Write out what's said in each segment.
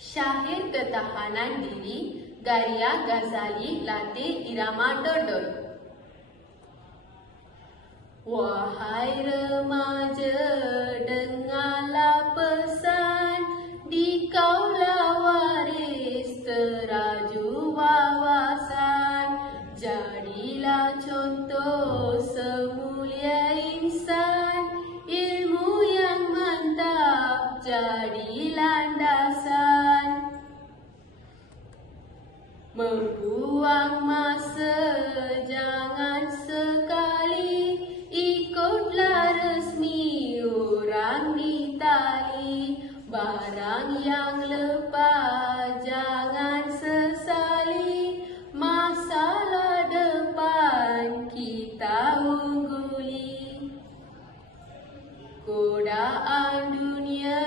Syahir ketahanan diri, Garia Ghazali latih irama dodol. Wahai remaja, dengarlah pesan, dikaulah waris teraju wawasan. Jadilah contoh semulia insan, ilmu yang mantap jadi landasan. Membuang masa jangan sekali, ikutlah resmi orang ditali. Barang yang lepas jangan sesali, masalah depan kita ungguli. Godaan dunia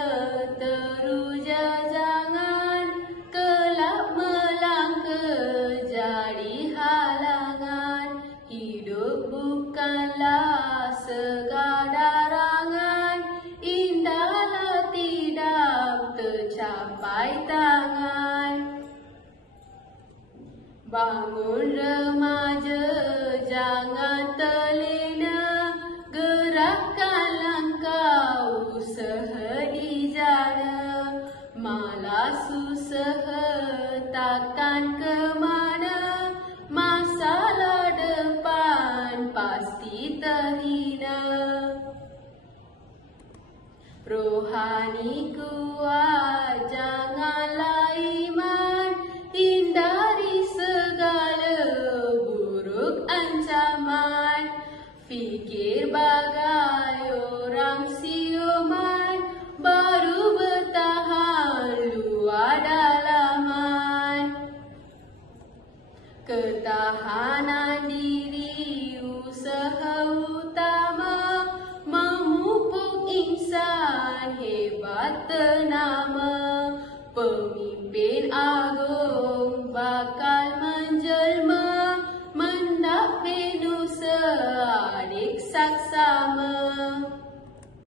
teruja jangan, kelak melangka jadi halangan. Hidup bukanlah sekadar angan, indahlah tidak tercapai tangan. Bangun remaja, jangan terlena, gerakkan langkah usaha dijana. Malas usaha takkan ke mana, masalah depan pasti terhina. Rohani kuat, janganlah iman, hindari segala buruk ancaman. Fikir bagai orang siuman, baru bertahan luar dalaman. Ketahanan diri usaha utama, memupuk insan hebat ternama.